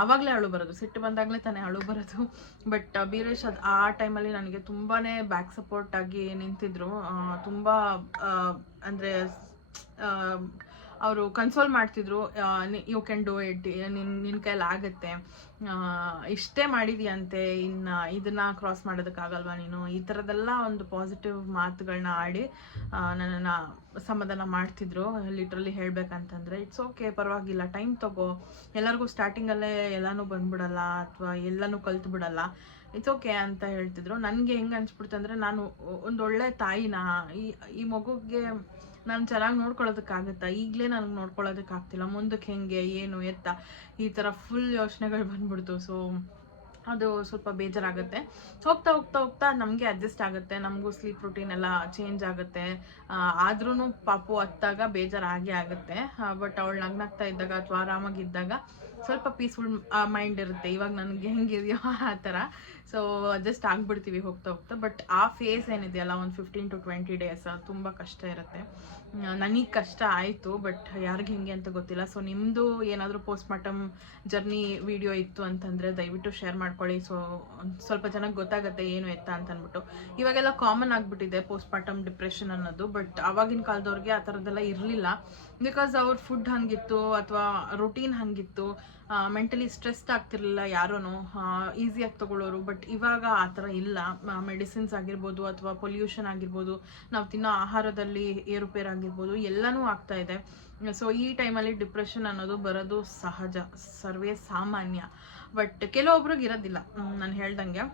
ಆವಾಗಲೇ ಅಳು ಬರೋದು, ಸಿಟ್ಟು ಬಂದಾಗಲೇ ತಾನೇ ಅಳು ಬರೋದು. ಬಟ್ ಬೀರೇಶ್ ಆ ಟೈಮಲ್ಲಿ ನನಗೆ ತುಂಬಾ ಬ್ಯಾಕ್ ಸಪೋರ್ಟ್ ಆಗಿ ನಿಂತಿದ್ರು. ತುಂಬ ಅಂದರೆ ಅವರು ಕನ್ಸೋಲ್ ಮಾಡ್ತಿದ್ರು. ಯು ಕ್ಯಾನ್ ಡೂ ಇಟ್, ನಿನ್ನ ಕೈಯಲ್ಲಿ ಆಗುತ್ತೆ, ಇಷ್ಟೇ ಮಾಡಿದೆಯಂತೆ, ಇನ್ನು ಇದನ್ನು ಕ್ರಾಸ್ ಮಾಡೋದಕ್ಕಾಗಲ್ವಾ ನೀನು, ಈ ಥರದ್ದೆಲ್ಲ ಒಂದು ಪಾಸಿಟಿವ್ ಮಾತುಗಳನ್ನ ಆಡಿ ನನ್ನನ್ನು ಸಮಾಧಾನ ಮಾಡ್ತಿದ್ರು. ಲಿಟ್ರಲಿ ಹೇಳ್ಬೇಕಂತಂದರೆ ಇಟ್ಸ್ ಓಕೆ, ಪರವಾಗಿಲ್ಲ, ಟೈಮ್ ತಗೋ, ಎಲ್ಲರಿಗೂ ಸ್ಟಾರ್ಟಿಂಗಲ್ಲೇ ಎಲ್ಲನೂ ಬಂದ್ಬಿಡಲ್ಲ ಅಥವಾ ಎಲ್ಲನೂ ಕಲ್ತು ಬಿಡಲ್ಲ, ಇಟ್ಸ್ ಓಕೆ ಅಂತ ಹೇಳ್ತಿದ್ರು. ನನಗೆ ಹೆಂಗೆ ಅನ್ಸ್ಬಿಡ್ತಂದರೆ, ನಾನು ಒಂದೊಳ್ಳೆ ತಾಯಿನ, ಈ ಮಗುಗೆ ನಾನು ಚೆನ್ನಾಗಿ ನೋಡ್ಕೊಳ್ಳೋದಕ್ಕಾಗುತ್ತಾ, ಈಗಲೇ ನನಗೆ ನೋಡ್ಕೊಳ್ಳೋದಕ್ಕಾಗ್ತಿಲ್ಲ, ಮುಂದಕ್ಕೆ ಹೆಂಗೆ ಏನು ಎತ್ತ, ಈ ಥರ ಫುಲ್ ಯೋಚನೆಗಳು ಬಂದ್ಬಿಡ್ತು. ಸೊ ಅದು ಸ್ವಲ್ಪ ಬೇಜಾರಾಗುತ್ತೆ. ಹೋಗ್ತಾ ಹೋಗ್ತಾ ಹೋಗ್ತಾ ನಮಗೆ ಅಡ್ಜಸ್ಟ್ ಆಗುತ್ತೆ, ನಮಗೂ ಸ್ಲೀಪ್ ರೂಟೀನ್ ಎಲ್ಲ ಚೇಂಜ್ ಆಗುತ್ತೆ. ಆದ್ರೂ ಪಾಪು ಹತ್ತಾಗ ಬೇಜಾರಾಗಿ ಆಗುತ್ತೆ. ಬಟ್ ಅವಳು ನಗ್ನಾಗ್ತಾ ಇದ್ದಾಗ ಅಥವಾ ಆರಾಮಾಗಿದ್ದಾಗ ಸ್ವಲ್ಪ ಪೀಸ್ಫುಲ್ ಮೈಂಡ್ ಇರುತ್ತೆ. ಇವಾಗ ನನಗೆ ಹೆಂಗಿದೆಯೋ ಆ ಥರ. ಸೊ ಅಡ್ಜಸ್ಟ್ ಆಗಿಬಿಡ್ತೀವಿ ಹೋಗ್ತಾ ಹೋಗ್ತಾ. ಬಟ್ ಆ ಫೇಸ್ ಏನಿದೆಯಲ್ಲ, ಒಂದು 15 to 20 days ತುಂಬ ಕಷ್ಟ ಇರುತ್ತೆ. ನನಗೆ ಕಷ್ಟ ಆಯಿತು, ಬಟ್ ಯಾರಿಗೆ ಹೆಂಗೆ ಅಂತ ಗೊತ್ತಿಲ್ಲ. ಸೊ ನಿಮ್ಮದು ಏನಾದರೂ ಪೋಸ್ಟ್ ಮಾರ್ಟಮ್ ಜರ್ನಿ ವಿಡಿಯೋ ಇತ್ತು ಅಂತಂದರೆ ದಯವಿಟ್ಟು ಶೇರ್ ಮಾಡ್ಕೊಳ್ಳಿ. ಸೊ ಸ್ವಲ್ಪ ಜನಕ್ಕೆ ಗೊತ್ತಾಗುತ್ತೆ ಏನು ಎತ್ತ ಅಂತ ಅಂದ್ಬಿಟ್ಟು. ಇವಾಗೆಲ್ಲ ಕಾಮನ್ ಆಗಿಬಿಟ್ಟಿದೆ ಪೋಸ್ಟ್ ಪಾರ್ಟಮ್ ಡಿಪ್ರೆಷನ್ ಅನ್ನೋದು. ಬಟ್ ಆವಾಗಿನ ಕಾಲದವ್ರಿಗೆ ಆ ಥರದ್ದೆಲ್ಲ ಇರಲಿಲ್ಲ. ಬಿಕಾಸ್ ಅವ್ರ ಫುಡ್ ಹಂಗಿತ್ತು ಅಥವಾ ರುಟೀನ್ ಹಂಗಿತ್ತು, ಮೆಂಟಲಿ ಸ್ಟ್ರೆಸ್ಡ್ ಆಗ್ತಿರ್ಲಿಲ್ಲ ಯಾರೂ, ಈಸಿಯಾಗಿ ತೊಗೊಳ್ಳೋರು. ಬಟ್ ಇವಾಗ ಆ ಥರ ಇಲ್ಲ. ಮೆಡಿಸಿನ್ಸ್ ಆಗಿರ್ಬೋದು ಅಥವಾ ಪೊಲ್ಯೂಷನ್ ಆಗಿರ್ಬೋದು, ನಾವು ತಿನ್ನೋ ಆಹಾರದಲ್ಲಿ ಏರುಪೇರು ಆಗಿರ್ಬೋದು, ಎಲ್ಲನೂ ಆಗ್ತಾ ಇದೆ. ಸೊ ಈ ಟೈಮಲ್ಲಿ ಡಿಪ್ರೆಷನ್ ಅನ್ನೋದು ಬರೋದು ಸಹಜ, ಸರ್ವೇ ಸಾಮಾನ್ಯ. ಬಟ್ ಕೆಲವೊಬ್ರಿಗೆ ಇರೋದಿಲ್ಲ. ನಾನು ಹೇಳ್ದಂಗೆ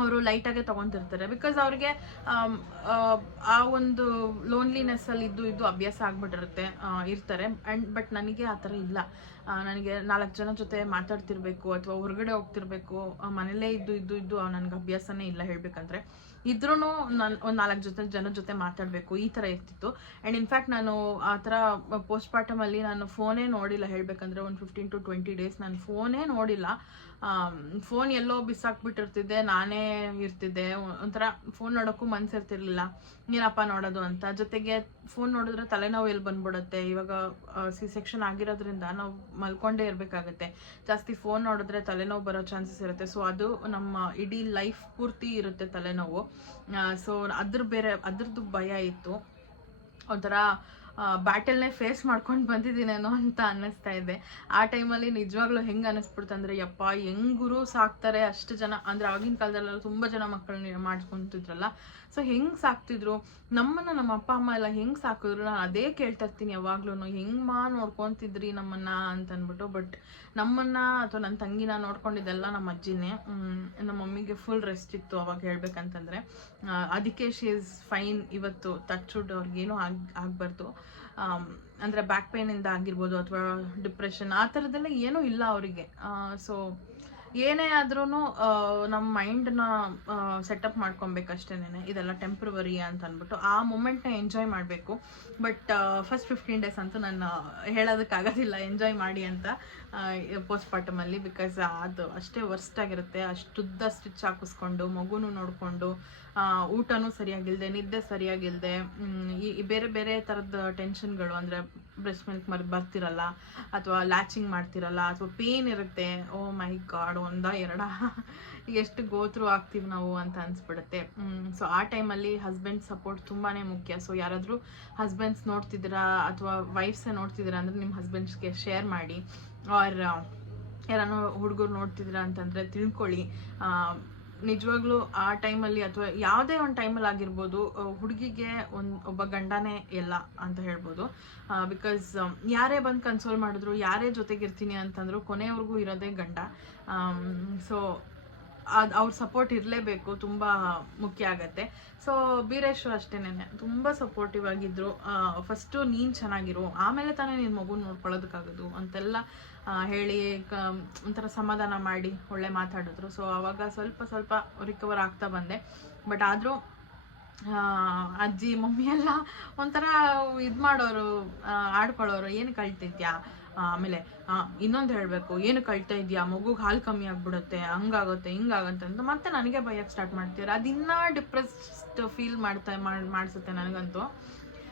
ಅವರು ಲೈಟಾಗೆ ತೊಗೊತಿರ್ತಾರೆ. ಬಿಕಾಸ್ ಅವ್ರಿಗೆ ಆ ಒಂದು ಲೋನ್ಲಿನೆಸ್ಸಲ್ಲಿ ಇದ್ದು ಅಭ್ಯಾಸ ಆಗ್ಬಿಟ್ಟಿರುತ್ತೆ, ಇರ್ತಾರೆ. ಬಟ್ ನನಗೆ ಆ ಥರ ಇಲ್ಲ. ನನಗೆ 4 ಜನ ಜೊತೆ ಮಾತಾಡ್ತಿರ್ಬೇಕು ಅಥವಾ ಹೊರಗಡೆ ಹೋಗ್ತಿರ್ಬೇಕು, ಮನೇಲೇ ಇದ್ದು ನನಗೆ ಅಭ್ಯಾಸನೇ ಇಲ್ಲ ಹೇಳ್ಬೇಕಂದ್ರೆ. ಇದ್ರೂ ನಾನು ಒಂದು 4 ಜನ ಜೊತೆ ಮಾತಾಡಬೇಕು, ಈ ಥರ ಇರ್ತಿತ್ತು. ಆ್ಯಂಡ್ ಇನ್ಫ್ಯಾಕ್ಟ್ ನಾನು ಆ ಥರ ಪೋಸ್ಟ್ ಪಾರ್ಟಮಲ್ಲಿ ನಾನು ಫೋನೇ ನೋಡಿಲ್ಲ ಹೇಳ್ಬೇಕಂದ್ರೆ. ಒಂದು 15 to 20 days ನಾನು ಫೋನೇ ನೋಡಿಲ್ಲ. ಫೋನ್ ಎಲ್ಲೋ ಬಿಸಾಕ್ಬಿಟ್ಟಿರ್ತಿದ್ದೆ, ನಾನೇ ಇರ್ತಿದ್ದೆ. ಒಂಥರ ಫೋನ್ ನೋಡೋಕ್ಕೂ ಮನಸ್ಸಿರ್ತಿರ್ಲಿಲ್ಲ, ಏನಪ್ಪ ನೋಡೋದು ಅಂತ. ಜೊತೆಗೆ ಫೋನ್ ನೋಡಿದ್ರೆ ತಲೆನೋವು ಎಲ್ಲಿ ಬಂದ್ಬಿಡುತ್ತೆ. ಇವಾಗ C-section ಆಗಿರೋದ್ರಿಂದ ನಾವು ಮಲ್ಕೊಂಡೇ ಇರಬೇಕಾಗತ್ತೆ. ಜಾಸ್ತಿ ಫೋನ್ ನೋಡಿದ್ರೆ ತಲೆನೋವು ಬರೋ ಚಾನ್ಸಸ್ ಇರುತ್ತೆ. ಸೊ ಅದು ನಮ್ಮ ಇಡೀ ಲೈಫ್ ಪೂರ್ತಿ ಇರುತ್ತೆ ತಲೆನೋವು. ಸೊ ಅದ್ರದ್ದು ಭಯ ಇತ್ತು. ಒಂಥರ ಬ್ಯಾಟಲ್ನೇ ಫೇಸ್ ಮಾಡ್ಕೊಂಡು ಬಂದಿದ್ದೀನೇನೋ ಅಂತ ಅನ್ನಿಸ್ತಾ ಇದೆ. ಆ ಟೈಮಲ್ಲಿ ನಿಜವಾಗ್ಲೂ ಹೆಂಗೆ ಅನ್ನಿಸ್ಬಿಡ್ತಂದ್ರೆ, ಯಪ್ಪ ಹೆಂಗುರು ಸಾಕ್ತಾರೆ ಅಷ್ಟು ಜನ. ಅಂದರೆ ಆಗಿನ ಕಾಲದಲ್ಲೆಲ್ಲ ತುಂಬ ಜನ ಮಕ್ಕಳನ್ನ ಮಾಡ್ಕೊತಿದ್ರಲ್ಲ. ಸೊ ಹೆಂಗೆ ಸಾಕ್ತಿದ್ರು ನಮ್ಮನ್ನು, ನಮ್ಮ ಅಪ್ಪ ಅಮ್ಮ ಎಲ್ಲ ಹೆಂಗೆ ಸಾಕಿದ್ರು, ನಾನು ಅದೇ ಕೇಳ್ತಾ ಇರ್ತೀನಿ ಯಾವಾಗ್ಲೂ, ಹೆಂಗೆ ನೋಡ್ಕೊತಿದ್ರಿ ನಮ್ಮನ್ನು ಅಂತ ಅಂದ್ಬಿಟ್ಟು. ಬಟ್ ನಮ್ಮನ್ನು ಅಥವಾ ನನ್ನ ತಂಗಿನ ನೋಡ್ಕೊಂಡಿದ್ದೆಲ್ಲ ನಮ್ಮ ಅಜ್ಜಿನೇ. ನಮ್ಮ ಮಮ್ಮಿಗೆ ಫುಲ್ ರೆಸ್ಟ್ ಇತ್ತು ಅವಾಗ ಹೇಳ್ಬೇಕಂತಂದರೆ. ಅದಕ್ಕೆ ಶಿ ಈಸ್ ಫೈನ್ ಇವತ್ತು. ಟಚ್ವುಡ್ ಅವ್ರಿಗೇನು ಆಗಬಾರ್ದು. ಅಂದರೆ ಬ್ಯಾಕ್ ಪೇನಿಂದ ಆಗಿರ್ಬೋದು ಅಥವಾ ಡಿಪ್ರೆಷನ್ ಆ ಥರದ್ದೆಲ್ಲ ಏನೂ ಇಲ್ಲ ಅವರಿಗೆ. ಸೊ ಏನೇ ಆದ್ರೂ ನಮ್ಮ ಮೈಂಡ್ನ ಸೆಟಪ್ ಮಾಡ್ಕೊಬೇಕಷ್ಟೇನೆ. ಇದೆಲ್ಲ ಟೆಂಪ್ರವರಿ ಅಂತ ಅಂದ್ಬಿಟ್ಟು ಆ ಮೂಮೆಂಟ್ನ ಎಂಜಾಯ್ ಮಾಡಬೇಕು. ಬಟ್ ಫಸ್ಟ್ 15 ಡೇಸ್ ಅಂತೂ ನಾನು ಹೇಳೋದಕ್ಕಾಗೋದಿಲ್ಲ ಎಂಜಾಯ್ ಮಾಡಿ ಅಂತ ಪೋಸ್ಟ್ ಪಾರ್ಟಮಲ್ಲಿ. ಬಿಕಾಸ್ ಅದು ಅಷ್ಟೇ ವರ್ಸ್ಟ್ ಆಗಿರುತ್ತೆ. ಅಷ್ಟುದ್ದ ಸ್ಟಿಚ್ ಹಾಕಿಸ್ಕೊಂಡು ಮಗುನೂ ನೋಡಿಕೊಂಡು ಊಟನೂ ಸರಿಯಾಗಿಲ್ಲದೆ, ನಿದ್ದೆ ಸರಿಯಾಗಿಲ್ಲದೆ, ಈ ಬೇರೆ ಬೇರೆ ಥರದ ಟೆನ್ಷನ್ಗಳು, ಅಂದರೆ ಬ್ರೆಸ್ಟ್ ಮಿಲ್ಕ್ ಬರ್ತಿರಲ್ಲ ಅಥವಾ ಲ್ಯಾಚಿಂಗ್ ಮಾಡ್ತಿರಲ್ಲ ಅಥವಾ ಪೇನ್ ಇರುತ್ತೆ. ಓ ಮೈ ಗಾಡ್, ಒಂದ ಎರಡ ಎಷ್ಟು ಗೋತ್ರು ಆಗ್ತೀವಿ ನಾವು ಅಂತ ಅನ್ಸ್ಬಿಡುತ್ತೆ. ಸೊ ಆ ಟೈಮಲ್ಲಿ ಹಸ್ಬೆಂಡ್ ಸಪೋರ್ಟ್ ತುಂಬಾ ಮುಖ್ಯ. ಸೊ ಯಾರಾದರೂ ಹಸ್ಬೆಂಡ್ಸ್ ನೋಡ್ತಿದ್ದೀರಾ ಅಥವಾ ವೈಫ್ಸೇ ನೋಡ್ತಿದ್ದೀರಾ ಅಂದರೆ ನಿಮ್ಮ ಹಸ್ಬೆಂಡ್ಸ್ಗೆ ಶೇರ್ ಮಾಡಿ. ಆರ್ ಯಾರನ್ನೋ ಹುಡುಗರು ನೋಡ್ತಿದ್ದೀರಾ ಅಂತಂದರೆ ತಿಳ್ಕೊಳ್ಳಿ. ನಿಜವಾಗ್ಲೂ ಆ ಟೈಮಲ್ಲಿ ಅಥವಾ ಯಾವುದೇ ಒಂದು ಟೈಮಲ್ಲಿ ಆಗಿರ್ಬೋದು, ಹುಡುಗಿಗೆ ಒಬ್ಬ ಗಂಡನೇ ಎಲ್ಲ ಅಂತ ಹೇಳ್ಬೋದು. ಬಿಕಾಸ್ ಯಾರೇ ಬಂದು ಕನ್ಸೋಲ್ ಮಾಡಿದ್ರು, ಯಾರೇ ಜೊತೆಗಿರ್ತೀನಿ ಅಂತಂದ್ರು ಕೊನೆಯವ್ರಿಗೂ ಇರೋದೇ ಗಂಡ. ಸೊ ಅವ್ರ ಸಪೋರ್ಟ್ ಇರಲೇಬೇಕು, ತುಂಬ ಮುಖ್ಯ ಆಗತ್ತೆ. ಸೊ ಬೀರೇಶ್ವರ್ ಅಷ್ಟೇನೆ ತುಂಬ ಸಪೋರ್ಟಿವ್ ಆಗಿದ್ರು. ಫಸ್ಟು ನೀನು ಚೆನ್ನಾಗಿರು, ಆಮೇಲೆ ತಾನೇ ನಿನ್ನ ಮಗುನ ನೋಡ್ಕೊಳ್ಳೋದಕ್ಕಾಗೋದು ಅಂತೆಲ್ಲ ಹೇಳಿ ಒಂಥರ ಸಮಾಧಾನ ಮಾಡಿ ಒಳ್ಳೆ ಮಾತಾಡಿದ್ರು. ಸೊ ಆವಾಗ ಸ್ವಲ್ಪ ರಿಕವರ್ ಆಗ್ತಾ ಬಂದೆ. ಬಟ್ ಆದರೂ ಅಜ್ಜಿ ಮಮ್ಮಿ ಎಲ್ಲ ಒಂಥರ ಇದು ಮಾಡೋರು, ಆಡ್ಕೊಳ್ಳೋರು, ಏನು ಕಳ್ತಿದ್ಯಾ, ಆಮೇಲೆ ಇನ್ನೊಂದು ಹೇಳಬೇಕು, ಏನು ಕಳ್ತಾ ಇದೆಯಾ, ಮಗುಗೆ ಹಾಲು ಕಮ್ಮಿ ಆಗ್ಬಿಡುತ್ತೆ, ಹಂಗಾಗುತ್ತೆ ಹಿಂಗಾಗುತ್ತೆ ಅಂತ ಮತ್ತೆ ನನಗೆ ಭಯಕ್ಕೆ ಸ್ಟಾರ್ಟ್ ಮಾಡ್ತೀರ. ಅದಿನ್ನೂ ಡಿಪ್ರೆಸ್ಡ್ ಫೀಲ್ ಮಾಡಿಸುತ್ತೆ ನನಗಂತೂ.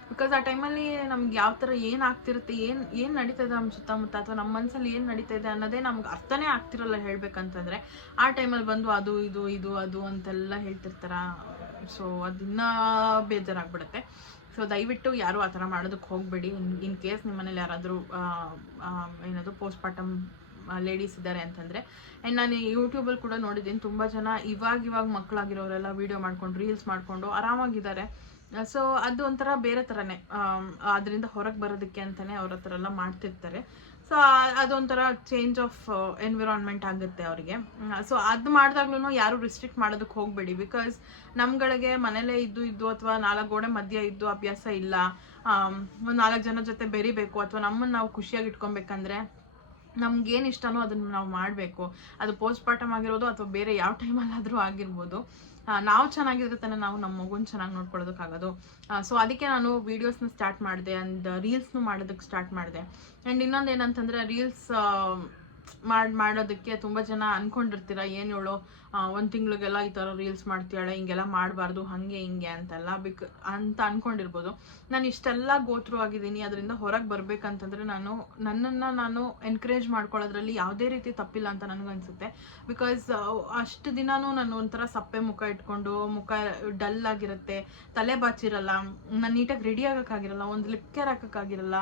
ಬಿಕಾಸ್ ಆ ಟೈಮಲ್ಲಿ ನಮ್ಗೆ ಯಾವ ಥರ ಏನು ಆಗ್ತಿರುತ್ತೆ, ಏನು ನಡೀತದೆ ನಮ್ಮ ಸುತ್ತಮುತ್ತ ಅಥವಾ ನಮ್ಮ ಮನಸ್ಸಲ್ಲಿ ಏನು ನಡೀತಾ ಇದೆ ಅನ್ನೋದೇ ನಮ್ಗೆ ಅರ್ಥನೇ ಆಗ್ತಿರಲ್ಲ ಹೇಳ್ಬೇಕಂತಂದರೆ. ಆ ಟೈಮಲ್ಲಿ ಬಂದು ಅದು ಇದು ಅಂತೆಲ್ಲ ಹೇಳ್ತಿರ್ತಾರ. ಸೊ ಅದಿನ್ನೂ ಬೇಜಾರಾಗ್ಬಿಡುತ್ತೆ. ಸೊ ದಯವಿಟ್ಟು ಯಾರು ಆ ಥರ ಮಾಡೋದಕ್ಕೆ ಹೋಗಬೇಡಿ. ಇನ್ ಕೇಸ್ ನಿಮ್ಮ ಮನೇಲಿ ಯಾರಾದರೂ ಏನದು ಪೋಸ್ಟ್ ಪಾರ್ಟಮ್ ಲೇಡೀಸ್ ಇದ್ದಾರೆ ಅಂತಂದರೆ. ಆ್ಯಂಡ್ ನಾನು ಯೂಟ್ಯೂಬಲ್ಲಿ ಕೂಡ ನೋಡಿದ್ದೀನಿ, ತುಂಬ ಜನ ಇವಾಗ ಮಕ್ಕಳಾಗಿರೋರೆಲ್ಲ ವೀಡಿಯೋ ಮಾಡ್ಕೊಂಡು ರೀಲ್ಸ್ ಮಾಡಿಕೊಂಡು ಆರಾಮಾಗಿದ್ದಾರೆ. ಸೊ ಅದು ಒಂಥರ ಬೇರೆ ಥರನೇ, ಅದರಿಂದ ಹೊರಗೆ ಬರೋದಕ್ಕೆ ಅಂತಲೇ ಅವ್ರ ಹತ್ರ ಎಲ್ಲ ಮಾಡ್ತಿರ್ತಾರೆ. ಸೊ ಅದೊಂಥರ ಚೇಂಜ್ ಆಫ್ ಎನ್ವಿರಾನ್ಮೆಂಟ್ ಆಗುತ್ತೆ ಅವರಿಗೆ. ಸೊ ಅದು ಮಾಡಿದಾಗ್ಲೂ ಯಾರು ರಿಸ್ಟ್ರಿಕ್ಟ್ ಮಾಡೋದಕ್ಕೆ ಹೋಗಬೇಡಿ. ಬಿಕಾಸ್ ನಮ್ಗಳಿಗೆ ಮನೇಲೇ ಇದ್ದು ಅಥವಾ 4 ಗೋಡೆ ಮಧ್ಯೆ ಇದ್ದು ಅಭ್ಯಾಸ ಇಲ್ಲ. ಒಂದು 4 ಜನ ಜೊತೆ ಬೆರಿಬೇಕು ಅಥವಾ ನಮ್ಮನ್ನು ನಾವು ಖುಷಿಯಾಗಿ ಇಟ್ಕೊಬೇಕಂದ್ರೆ ನಮ್ಗೇನು ಇಷ್ಟನೋ ಅದನ್ನು ನಾವು ಮಾಡಬೇಕು. ಅದು ಪೋಸ್ಟ್ ಪಾರ್ಟಮ್ ಆಗಿರೋದು ಅಥವಾ ಬೇರೆ ಯಾವ ಟೈಮಲ್ಲಾದರೂ ಆಗಿರ್ಬೋದು. ನಾವು ಚೆನ್ನಾಗಿದ್ರೆ ತಾನೆ ನಾವು ನಮ್ಮ ಮಗುನ ಚೆನ್ನಾಗಿ ನೋಡ್ಕೊಳ್ಳೋದಕ್ಕಾಗೋದು. ಸೊ ಅದಕ್ಕೆ ನಾನು ವೀಡಿಯೋಸ್ನ ಸ್ಟಾರ್ಟ್ ಮಾಡಿದೆ ಆ್ಯಂಡ್ ರೀಲ್ಸ್ನು ಮಾಡೋದಕ್ಕೆ ಸ್ಟಾರ್ಟ್ ಮಾಡಿದೆ. ಆ್ಯಂಡ್ ಇನ್ನೊಂದು ಏನಂತಂದರೆ, ರೀಲ್ಸ್ ಮಾಡೋದಕ್ಕೆ ತುಂಬ ಜನ ಅಂದ್ಕೊಂಡಿರ್ತೀರ, ಏನು ಹೇಳೋ 1 ತಿಂಗಳಿಗೆಲ್ಲ ಈ ಥರ ರೀಲ್ಸ್ ಮಾಡ್ತೀಯಾಳೆ, ಹಿಂಗೆಲ್ಲ ಮಾಡಬಾರ್ದು, ಹಾಗೆ ಹಿಂಗೆ ಅಂತೆಲ್ಲ ಅಂತ ಅಂದ್ಕೊಂಡಿರ್ಬೋದು. ನಾನು ಇಷ್ಟೆಲ್ಲ ಗೋತ್ರು ಆಗಿದ್ದೀನಿ. ಅದರಿಂದ ಹೊರಗೆ ಬರಬೇಕಂತಂದರೆ ನನ್ನನ್ನು ನಾನು ಎನ್ಕರೇಜ್ ಮಾಡ್ಕೊಳ್ಳೋದ್ರಲ್ಲಿ ಯಾವುದೇ ರೀತಿ ತಪ್ಪಿಲ್ಲ ಅಂತ ನನಗನ್ಸುತ್ತೆ. ಬಿಕಾಸ್ ಅಷ್ಟು ದಿನವೂ ನಾನು ಒಂಥರ ಸಪ್ಪೆ ಮುಖ ಇಟ್ಕೊಂಡು, ಮುಖ ಡಲ್ ಆಗಿರುತ್ತೆ, ತಲೆ ಬಾಚಿರಲ್ಲ, ನಾನು ನೀಟಾಗಿ ರೆಡಿ ಆಗೋಕ್ಕಾಗಿರಲ್ಲ, ಒಂದು ಲಿಪ್ ಕೇರ್ ಹಾಕೋಕ್ಕಾಗಿರಲ್ಲ.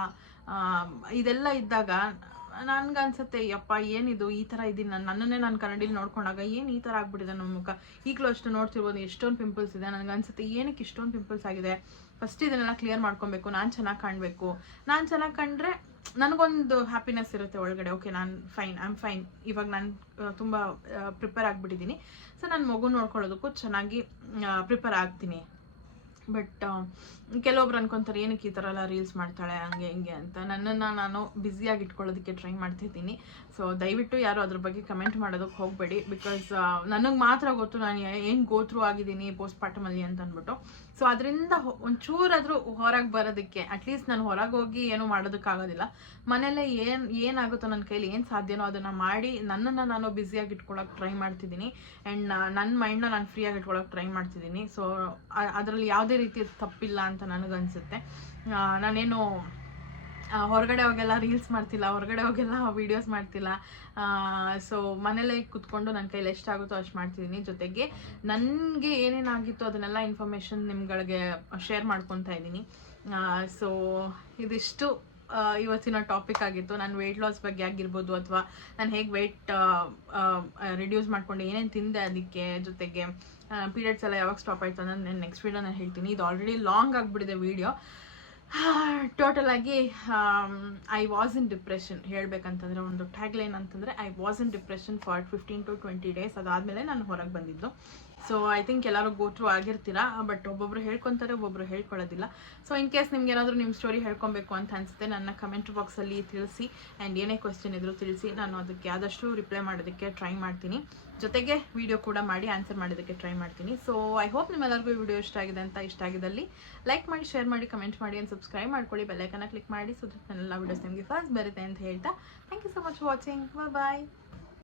ಇದೆಲ್ಲ ಇದ್ದಾಗ ನನ್ಗನ್ಸುತ್ತೆ, ಯಪ್ಪ ಏನಿದು ಈ ಥರ ಇದ್ದೀನಿ ನನ್ನನ್ನೇ ನಾನು ಕನ್ನಡಿಲಿ ನೋಡ್ಕೊಂಡಾಗ ಏನು ಈ ಥರ ಆಗ್ಬಿಟ್ಟಿದೆ ನಮ್ಮ ಮುಖ. ಈಗಲೂ ಅಷ್ಟು ನೋಡ್ತಿರ್ಬೋದು ಎಷ್ಟೊಂದು ಪಿಂಪಲ್ಸ್ ಇದೆ. ನನಗನ್ಸುತ್ತೆ ಏನಕ್ಕೆ ಇಷ್ಟೊಂದು ಪಿಂಪಲ್ಸ್ ಆಗಿದೆ, ಫಸ್ಟ್ ಇದನ್ನೆಲ್ಲ ಕ್ಲಿಯರ್ ಮಾಡ್ಕೊಬೇಕು, ನಾನು ಚೆನ್ನಾಗಿ ಕಾಣಬೇಕು. ನಾನು ಚೆನ್ನಾಗಿ ಕಂಡ್ರೆ ನನಗೊಂದು ಹ್ಯಾಪಿನೆಸ್ ಇರುತ್ತೆ ಒಳಗಡೆ. ಓಕೆ, ನಾನು ಐ ಆಮ್ ಫೈನ್, ಇವಾಗ ನಾನು ತುಂಬ ಪ್ರಿಪೇರ್ ಆಗಿಬಿಟ್ಟಿದ್ದೀನಿ. ಸೊ ನಾನು ಮಗು ನೋಡ್ಕೊಳ್ಳೋದಕ್ಕೂ ಚೆನ್ನಾಗಿ ಪ್ರಿಪೇರ್ ಆಗ್ತೀನಿ. ಬಟ್ ಕೆಲವೊಬ್ರು ಅನ್ಕೊಂತಾರೆ ಏನಕ್ಕೆ ಈ ಥರ ಎಲ್ಲ ರೀಲ್ಸ್ ಮಾಡ್ತಾಳೆ ಹಂಗೆ ಹಿಂಗೆ ಅಂತ. ನನ್ನನ್ನು ನಾನು ಬ್ಯುಸಿಯಾಗಿ ಇಟ್ಕೊಳ್ಳೋದಕ್ಕೆ ಟ್ರೈ ಮಾಡ್ತಿದ್ದೀನಿ. ಸೊ ದಯವಿಟ್ಟು ಯಾರು ಅದ್ರ ಬಗ್ಗೆ ಕಮೆಂಟ್ ಮಾಡೋದಕ್ಕೆ ಹೋಗಬೇಡಿ. ಬಿಕಾಸ್ ನನಗೆ ಮಾತ್ರ ಗೊತ್ತು ನಾನು ಏನು ಗೋತ್ರು ಆಗಿದ್ದೀನಿ ಪೋಸ್ಟ್ ಪಾರ್ಟಮಲ್ಲಿ ಅಂತ ಅಂದ್ಬಿಟ್ಟು. ಸೊ ಅದರಿಂದ ಒಂಚೂರಾದರೂ ಹೊರಗೆ ಬರೋದಕ್ಕೆ, ಅಟ್ಲೀಸ್ಟ್ ನಾನು ಹೊರಗೆ ಹೋಗಿ ಏನೂ ಮಾಡೋದಕ್ಕಾಗೋದಿಲ್ಲ, ಮನೇಲೇ ಏನಾಗುತ್ತೋ ನನ್ನ ಕೈಲಿ ಏನು ಸಾಧ್ಯನೋ ಅದನ್ನು ಮಾಡಿ ನನ್ನನ್ನು ನಾನು ಬ್ಯುಸಿಯಾಗಿ ಇಟ್ಕೊಳ್ಳೋಕೆ ಟ್ರೈ ಮಾಡ್ತಿದ್ದೀನಿ. ಆ್ಯಂಡ್ ನನ್ನ ಮೈಂಡ್ನ ನಾನು ಫ್ರೀಯಾಗಿ ಇಟ್ಕೊಳ್ಳೋಕೆ ಟ್ರೈ ಮಾಡ್ತಿದ್ದೀನಿ. ಸೊ ಅದರಲ್ಲಿ ಯಾವುದೇ ರೀತಿಯ ತಪ್ಪಿಲ್ಲ ಅಂತ ನನಗನ್ಸುತ್ತೆ. ನಾನೇನು ಹೊರಗಡೆ ಹೋಗೆಲ್ಲ ರೀಲ್ಸ್ ಮಾಡ್ತಿಲ್ಲ, ಹೊರಗಡೆ ಹೋಗೆಲ್ಲ ವೀಡಿಯೋಸ್ ಮಾಡ್ತಿಲ್ಲ. ಸೊ ಮನೇಲೇ ಕುತ್ಕೊಂಡು ನನ್ನ ಕೈಲಿ ಎಷ್ಟಾಗುತ್ತೋ ಅಷ್ಟು ಮಾಡ್ತಿದ್ದೀನಿ. ಜೊತೆಗೆ ನನಗೆ ಏನೇನಾಗಿತ್ತು ಅದನ್ನೆಲ್ಲ ಇನ್ಫಾರ್ಮೇಷನ್ ನಿಮ್ಗಳಿಗೆ ಶೇರ್ ಮಾಡ್ಕೊತಾ ಇದ್ದೀನಿ. ಸೊ ಇದಿಷ್ಟು ಇವತ್ತಿನ ಟಾಪಿಕ್ ಆಗಿತ್ತು. ನಾನು ವೆಯ್ಟ್ ಲಾಸ್ ಬಗ್ಗೆ ಆಗಿರ್ಬೋದು ಅಥವಾ ನಾನು ಹೇಗೆ ವೆಯ್ಟ್ ರಿಡ್ಯೂಸ್ ಮಾಡ್ಕೊಂಡು ಏನೇನು ತಿಂದೆ ಅದಕ್ಕೆ, ಜೊತೆಗೆ ಪೀರಿಯಡ್ಸ್ ಎಲ್ಲ ಯಾವಾಗ ಸ್ಟಾಪ್ ಆಯಿತು ಅನ್ನೋದು ನಾನು ನೆಕ್ಸ್ಟ್ ವೀಡಿಯೋ ನಾನು ಹೇಳ್ತೀನಿ. ಇದು ಆಲ್ರೆಡಿ ಲಾಂಗ್ ಆಗಿಬಿಟ್ಟಿದೆ ವೀಡಿಯೋ. ಟೋಟಲ್ ಆಗಿ ಐ ವಾಸ್ ಇನ್ ಡಿಪ್ರೆಷನ್. ಹೇಳ್ಬೇಕಂತಂದ್ರೆ ಒಂದು ಟ್ಯಾಗ್ಲೈನ್ ಅಂತಂದರೆ I was in depression for 15 to 20 days. ಅದಾದಮೇಲೆ ನಾನು ಹೊರಗೆ ಬಂದಿದ್ದು. ಸೊ ಐ ಥಿಂಕ್ ಎಲ್ಲರೂ ಗೋ ಥ್ರೂ ಆಗಿರ್ತೀರಾ, ಬಟ್ ಒಬ್ಬೊಬ್ರು ಹೇಳ್ಕೊತಾರೆ, ಒಬ್ಬೊಬ್ರು ಹೇಳ್ಕೊಳ್ಳೋದಿಲ್ಲ. ಸೊ ಇನ್ ಕೇಸ್ ನಿಮ್ಗೆ ಏನಾದರೂ ನಿಮ್ಮ ಸ್ಟೋರಿ ಹೇಳ್ಕೊಬೇಕು ಅಂತ ಅನಿಸುತ್ತೆ, ನನ್ನ ಕಮೆಂಟ್ ಬಾಕ್ಸಲ್ಲಿ ತಿಳಿಸಿ. ಆ್ಯಂಡ್ ಏನೇ ಕ್ವೆಶ್ಚನ್ ಇದ್ರೂ ತಿಳಿಸಿ, ನಾನು ಅದಕ್ಕೆ ಆದಷ್ಟು ರಿಪ್ಲೈ ಮಾಡೋದಕ್ಕೆ ಟ್ರೈ ಮಾಡ್ತೀನಿ. ಜೊತೆಗೆ ವಿಡಿಯೋ ಕೂಡ ಮಾಡಿ ಆನ್ಸರ್ ಮಾಡೋದಕ್ಕೆ ಟ್ರೈ ಮಾಡ್ತೀನಿ. ಸೊ ಐ ಹೋಪ್ ನಿಮ್ಮೆಲ್ಲರಿಗೂ ಈ ವಿಡಿಯೋ ಇಷ್ಟ ಆಗಿದೆ ಅಂತ. ಇಷ್ಟ ಆಗಿದ್ದಲ್ಲಿ ಲೈಕ್ ಮಾಡಿ, ಶೇರ್ ಮಾಡಿ, ಕಮೆಂಟ್ ಮಾಡಿ, ಆ್ಯಂಡ್ ಸಬ್ಸ್ಕ್ರೈಬ್ ಮಾಡ್ಕೊಳ್ಳಿ. ಬೆಲ್ಲೈಕನ್ನ ಕ್ಲಿಕ್ ಮಾಡಿ, ಸೊ ನನ್ನೆಲ್ಲ ವಿಡಿಯೋಸ್ ನಿಮಗೆ ಫಸ್ಟ್ ಬರುತ್ತೆ ಅಂತ ಹೇಳ್ತಾ thank you so much for watching. Bye.